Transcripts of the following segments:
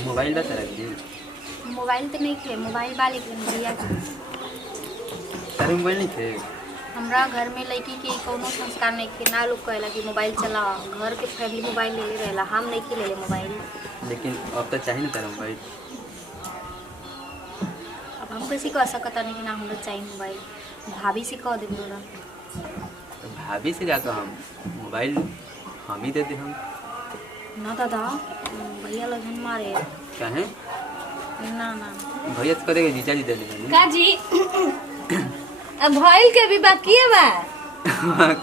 Mobile ला तरह जी मोबाइल तो नहीं थे, मोबाइल वाले के दिया के तारे मोबाइल नहीं थे। हमरा घर में लड़की के कोनो संस्कार नहीं थे ना, लोग कहला कि मोबाइल चला, घर के फैमिली मोबाइल ले रहेला, हम नहीं के ले ले मोबाइल। लेकिन अब तो चाहिए ना तारा मोबाइल। अब हम किसी को सकता नहीं कि ना हमरा चाहिए मोबाइल, भाभी से कह देबो ना। तो भाभी से जाकर हम मोबाइल हम ही दे दे हम ना दादा, भैया लगन मारे चाहे ना ना भैया तो करेगा जीजा जी दे देंगे का जी अब भइल के भी बाकी है बा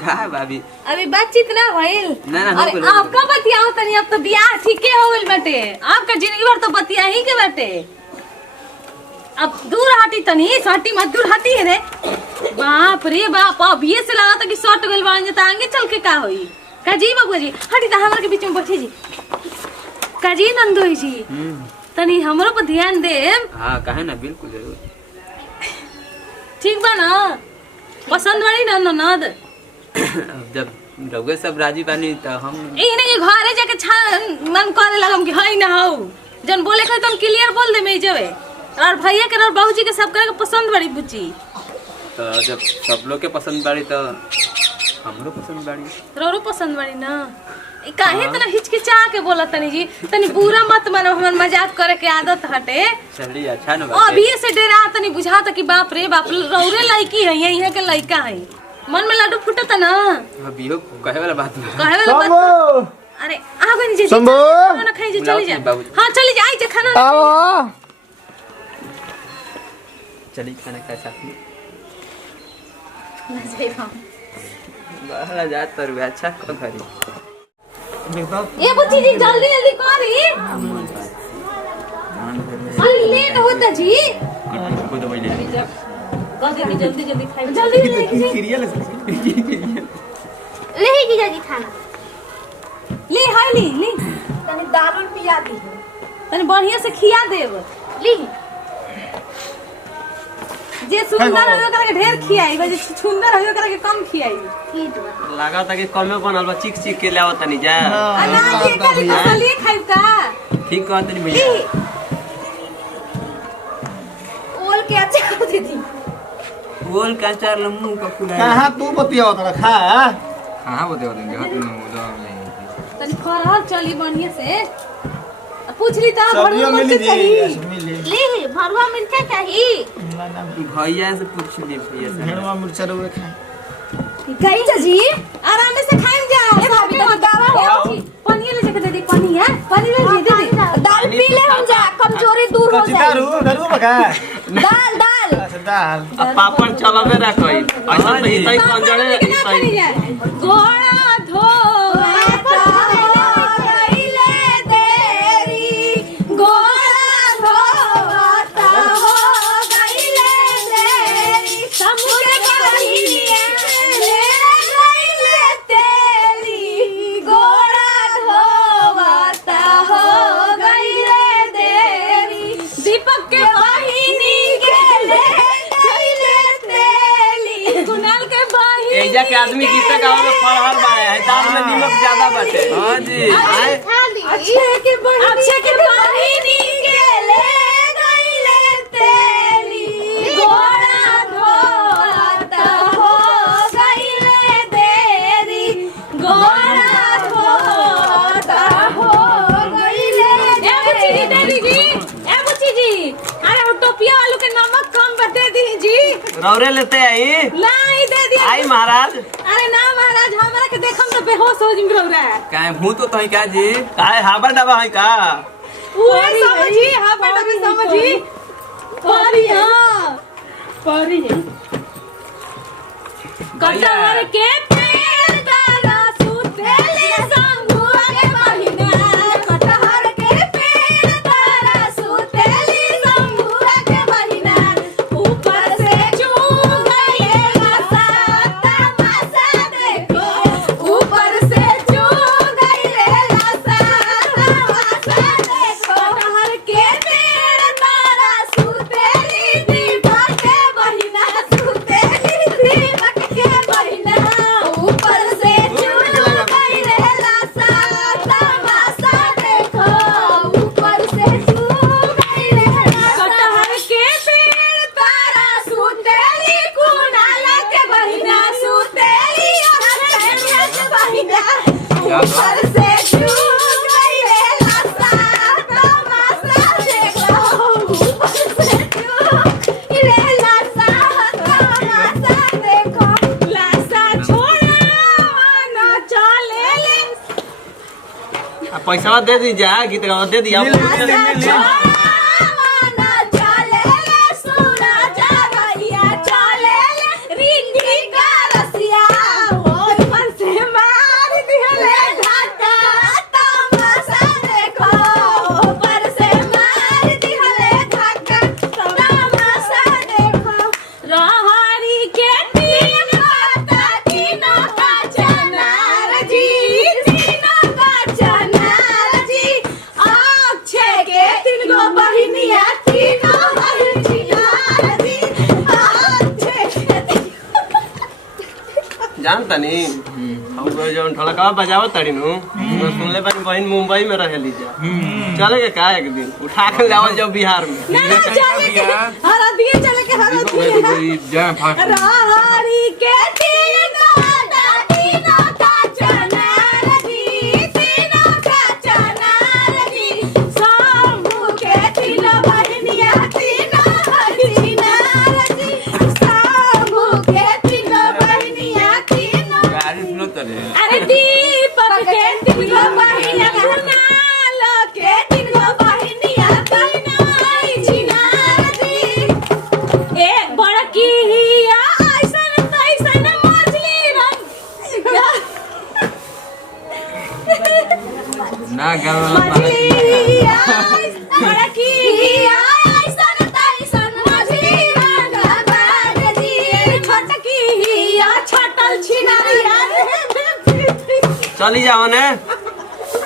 का है भाभी अभी बातचीत ना भइल। ना ना अरे आपका बतियाओ तनी, अब तो बियाह ठीके हो गइल बाटे, आपका जिंदगी भर तो बतिया ही के बाटे। अब दूर हटी तनी, सटी मत, दूर हटी है रे। बाप रे बाप, अब ये से लगा था कि सट गइल बान जता आगे चल के का होई। का जी बाबू जी हटी ता हमरा के बीच में बैठे जी। का जी नंदोई जी तनी हमरो पर ध्यान दे। हाँ कहे ना, बिल्कुल जरूर। ठीक बा ना, पसंद बड़ी ना ननद। जब रउए सब राजी बानी तो हम इने के घरे जाके मन करे लगम कि हई ना हो, जन बोले के तुम क्लियर बोल दे में जवे। और भैया के और बाबूजी के सब के पसंद बड़ी बुच्ची, तो जब सब लोग के पसंद बाड़ी तो हमरो पसंद बाड़ी। रोरो पसंद बड़ी ना। ई काहे तना हिचकिचा के बोला तनी जी, तनी बुरा मत मानो, हमर मजाक करे के आदत हटे। चलिए अच्छा ना अभी से डरा तनी बुझा त कि बाप रे बाप, रौरे लड़की है, यही के लड़का है, मन में लड्डू फुटत ना। अभी हो कहे वाला बात नहीं। कहे वाला बात। अरे आ गनी जी, खाना खाई जी, चली जा। हां चली जा, आई जे खाना आओ चलिए खाना खाए साथ में। ना जाई हम बाहर जा तर अच्छा कौन करी। ए बुच्ची जी जल्दी जल्दी करी, अरे लेट होता जी। खुद बोले कह दे जल्दी जल्दी खाई, जल्दी जल्दी सीरियल ले ही जाजी खाना। ले हाय ली तनी दाल पिया दी, तनी बढ़िया से खिया देब। ली जे सुंदर हो ओकरा के ढेर खियाई, जे सुंदर हो ओकरा के कम खियाई। ठीक बा, लगा था कि कमे बनल बा, चिक चिक के लाओ तनी जा। ना ये कल कसलिए खाइब का। ठीक कहत नहीं भैया। ओल के अचार दे दी। बोल का चार लम्मू का फुला कहाँ तू बतिया तोरा खा। कहां वो देव देंगे हाथ में मुदा नहीं। तनी फरहल चली बढ़िया से, पूछ ली ता सब्जियों मिली जी, चाहिए। मिली ली भरवा मिर्चा चाहिए। ना ना भैया से पूछ ले भैया से। भेड़वा मिर्चा रुए खाए। गई जी आराम से खाइम जा। भाभी मत दावा पानी ले जाके दे दे, पानी है, पानी ले दे दे। दाल पी ले हम जा, कमजोरी दूर हो जाए। दारू बका दाल दाल अच्छा दाल। अब पापड़ चलबे ना कोई, ऐसा तो हितई पंजरे हितई घोड़ा धोता ले देरी, घोड़ा धोता हो गईले देरी, समुद्र कहिए ले गईले तेरी, घोड़ा धोता हो गईले देरी, दीपक के बहिनी के ले गईले तेली, कुणाल के भाई एजा के आदमी गीत गावे में फरहल बाड़े है, दाल में नमक ज्यादा बाटे। हां जी अक्षय के बहिनी के ले गईले तेली, घोड़ा धोता हो गईले देरी, घोड़ा धोता हो गईले ए बुच्ची जी दे दीजिए, ए बुच्ची जी अरे वो टोपिया वालों के नमक कम बते दी जी। रौरे लेते आई लाई दे दिया। आई महाराज। अरे ना महाराज, हमरा के देखम तो बेहोश हो जिम रहा है। काहे भूत तो है क्या जी। काहे हाबर डबा है का। वो समझी, हां बेटा भी समझी। परी हां परी है कटहर के पेड़ दादा सुतेले संगुआ के महीना, कटहर के पेड़ तारा सुतेली संगुआ के महीना, ऊपर से चूम गए रसा तमाशा देखो, ऊपर से चूम गए रसा तमाशा देखो, कटहर के पेड़ तारा सुतेली दीपक के महीना, सुतेली दीपक के महीना, ऊपर से चूम गए रसा तमाशा देखो, ऊपर से पैसा दे दी जा गीत गावा दे दिया जानता नहीं हम जौन ढोलकवा बजावो तड़ी नु सुनले बानी बहन मुंबई में रहेली जा चले के का एक दिन उठा के लावल जाओ बिहार में हरा दिए चले के हरा दिए जा फास्ट राहरी के तीनों का चनार जी तीनों का चनार जी शंभू के तीनों बहनिया तीनों हरिनार जी शंभू के तीनों बहनिया तीनों गाड़ी सुनो तरे अरे दीपक के तीनों बहनिया कुनाल के तीनों बहनिया कन्हई छिनार जी एक बड़की हिया ऐसन तैसन मछली रंग ना गाँव मछली हिया बड़की हिया ऐसन तैसन मछली रंग बाग जी छोटकी हिया छटल छिनारिया चली जाओ ने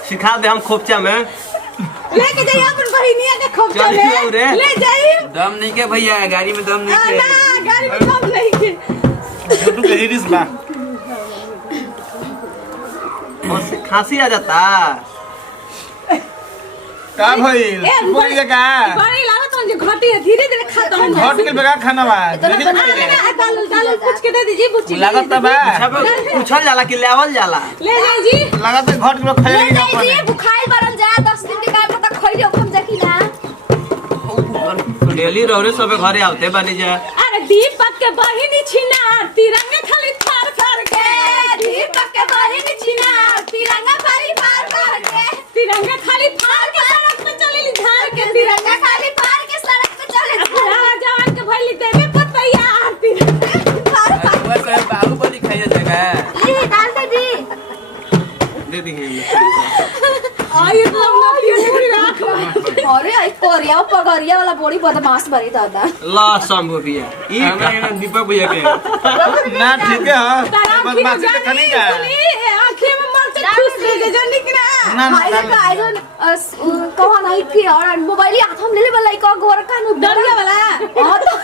सिखा दे हम खोपचा में लेके जाइए अपन बहिनिया के खोपचा चल जाओ रे। ले जाइए दम नहीं के भैया गाड़ी में दम नहीं ना के गाड़ी में कम नहीं के छोटू के हिरिस बा और खांसी आ जाता का भइल बोली का बड़ी लागत है जो घटी है धीरे धीरे खाता हूं घट के बेगा खाना बा देखी दाल दाल पूछ के दे दीजिए बुच्ची लागत त बा पूछल जाला कि लेवल जाला ले जाइए जी लागत घट के खाए ले लगी जाइए जी बुखार बढ़ल जा 10 दिन के काय पता खइले हम जाकी ना डेली रौरे सबे घरे आवते बानी जा अरे दीपक के बहिनी छिना तिरंगा खाली फार फार के दीपक के बहिनी छिना तिरंगा खाली फार फार के तिरंगा खाली फार के सड़क पे चलेली झाड़ के तिरंगा खाली फार के सड़क पे चले जवान के भइली देवे पतैया तिरंगा फार फार बस बाहुबली खाइए जगह ले डाल दे जी दे दी आई तो हम पूरी राख अरे आई कोरिया पगरिया वाला बड़ी बदमाश बड़ी दादा ला शंभू भैया ई हमरा दीपक भैया के ना ठीक है बस की बात से खनी का आंखें में मर से खुश ले जे जानी कि ना ना भाई का आयरन कौन नहीं थी और मोबाइल हाथ हम ले ले वाला का गोर का नु डरिया वाला हाँ तो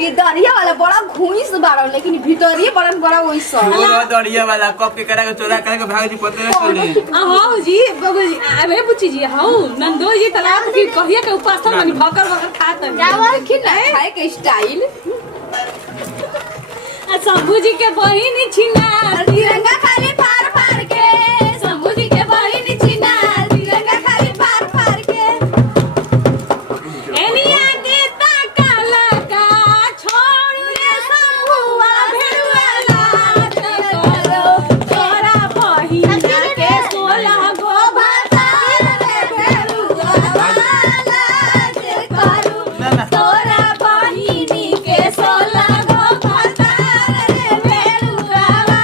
ये दरिया वाला बड़ा घुइस बारो लेकिन भीतरिए बड़ा वही सब चोर दरिया वाला कब के करा के चोरा करा के भाग जी पते ना चली हां जी बाबू जी अरे बुच्ची जी हां नंदो जी तालाब की कहिया के उपासन बनी भकर भकर खात जावर की ना खाए के स्टाइल शंभू जी के बहिनी छिना तिरंगा खाली फार फार के शंभू जी के बहिन छिना तिरंगा खाली फार फार के एनिया के ताकाला का छोड़ रे शंभुआ भेड़वाला करो तोरा बहिनी के 16 गो बातार रे भेड़ुआला जे करू तोरा बहिनी के 16 गो बातार रे भेड़ुआला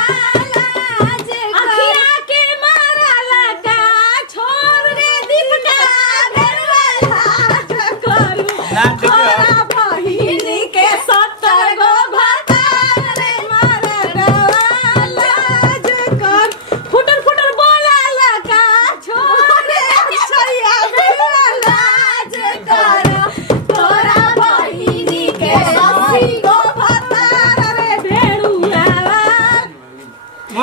जे अखिया के मारला का छोड़ रे दीपका भेड़वाला करू ना ठीक है तोरा बहिनी के 70 गो बातार रे मारवाला जे कर फुटर फुटर बोलाला का छोड़ रे छैया भेड़वाला जे करू तोरा बहिनी के 80 गो बातार रे भेड़ुआला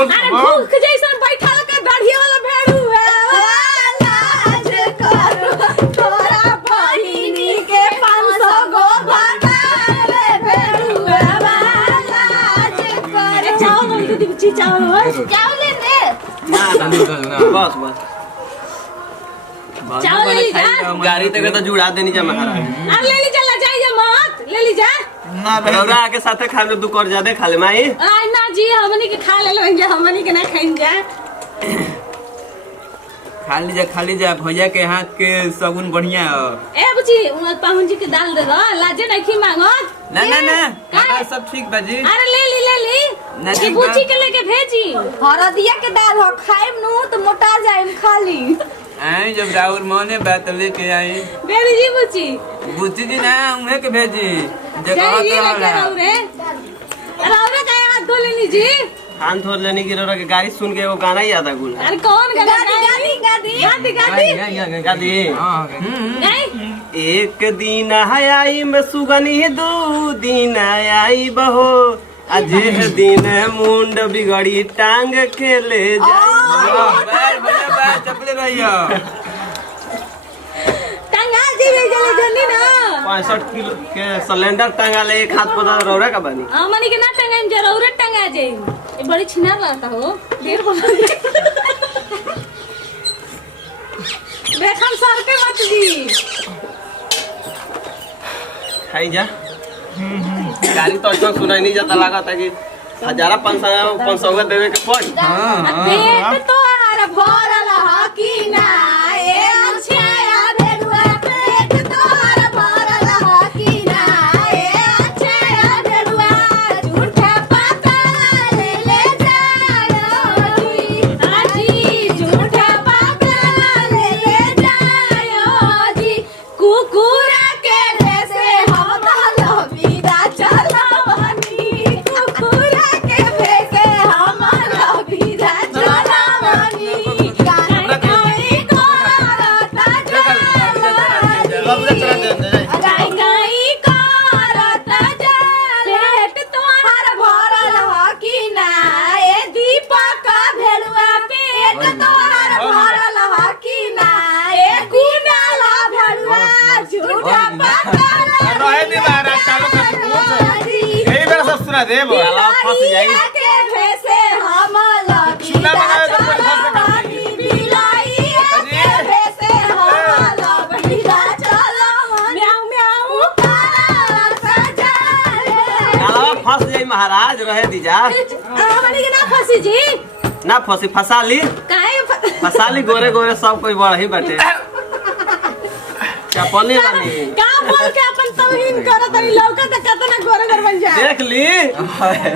अरे भूख जैसन बैठल के दाढ़िया वाला भेड़ुआला जे करू तोरा बहिनी के 500 गो बातार रे भेड़ुआला जे करू चावल बन के दीपची चावल चावल ले दे ना बस बस चावल ले जा गाड़ी तक तो जुड़ा देनी जा महाराज अब ले ली चला जाइए मत ले ली जा ना भाई रौरा के साथे खा ले 2 कर ज्यादा खा ले माई आई ना जी हमनी के खा ले लो जा हमनी के ना खाइन जा खा लीजिए भैया के हाथ के सगुन बढ़िया हो। ए बुची उन पाहुन जी के दाल दे दो, लाजे नहीं खी मांगत। ना ना ना का? खाना सब ठीक बाजी। अरे ले ना कि ठीक बुची बा। के लेके भेजी। हरदिया के दाल हो खाइम नु तो मोटा जाइम खाली। आई जब राहुल मोने बात लेके आई बेबी जी बुची बुच्ची जी ना उन्हें के भेजी जय जगह जी तो लेके होला। रहो रे। रहो का हाथ धो लेनी जी। हाथ धो लेने की रोरा के गाड़ी सुन के वो गाना ही याद आ गुल अरे कौन गाना गादी गादी गादी गाई। एक दिन आई में सुगनी दू दिन आई बहो अजे दिन मुंड बिगड़ी टांग के ले जाई भैया बात चपले भैया टंगा जी ले जले जल्दी ना। 65 किलो के सिलेंडर टांगा ले एक हाथ पता रोरा का बनी मनी के ना टंगाइम जरूर टंगा जाई। ये बड़ी छिनार लगता हो देर बोला देखम सर पे मत दी। खाई जा गाड़ी तो ऐसा सुनाई नहीं जाता लगा था कि 1500 देवे के पड़ पेट तो हर भरल ह कि ना ए अछया भेड़ुआ पेट तो हर भरल ह कि ना ए अछया भेड़ुआ झूठा पता ले जायो जी झूठा पता ले जायो जी कुकुरा के से हम लबीदा चलवनी कुकुरा के भेसे हम लबीदा चलवनी गाई करता गाई गाई करता पेट तोहर भरल ह कि ना ए दीपक भेड़ुआ पेट तोहर भरल ह कि ना ए कुनाल भेड़ुआ झूठा पता रहे दी महाराज चालू कर पूछ यही बेरा सब सुना दे बो अलावा फंस जाई के भेसे हम सुना लबीदा बनावे तो कोई फंस ना चलवनी बिलाई के भेसे हम लबीदा चलवनी म्याऊ म्याऊ करता जाए। अलावा फंस जाई महाराज रहे दीजा हमारी के ना फंसी जी ना फंसी फंसा ली काहे फंसा ली गोरे गोरे सब कोई बड़ ही बाटे चपली वाली का बोल के अपन तौहीन करत तनी लौका त कतना गोरे गोरे बन जाए। देख ली अरे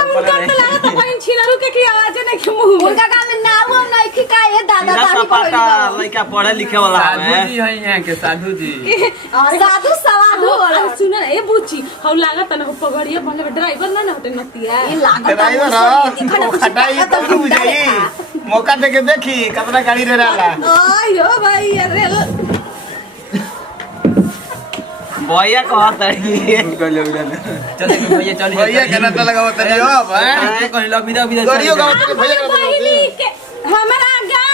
उनका तो लागत पाइन छिनरू के की आवाज नहीं के मुंह उनका काम में नाव नहीं खिकाए दादा सीधा दादी सपाटा लड़का पढ़े लिखे वाला साधु है जी है यहाँ के साधु जी साधु सवाधु वाला सुन ना ए बुची हौ लागत न पगड़िया बनले ड्राइवर ना होते नतिया ये लागत ड्राइवर हां खटाई तो तू जाई मौका दे के देखी कितना गाड़ी रे रहला आयो भाई अरे भैया कहत है चले भैया चल भैया केना तो लगावत नहीं हो कहीं लग विदा विदा गाड़ियों गावत आप भैया बहिनी के हमरा गा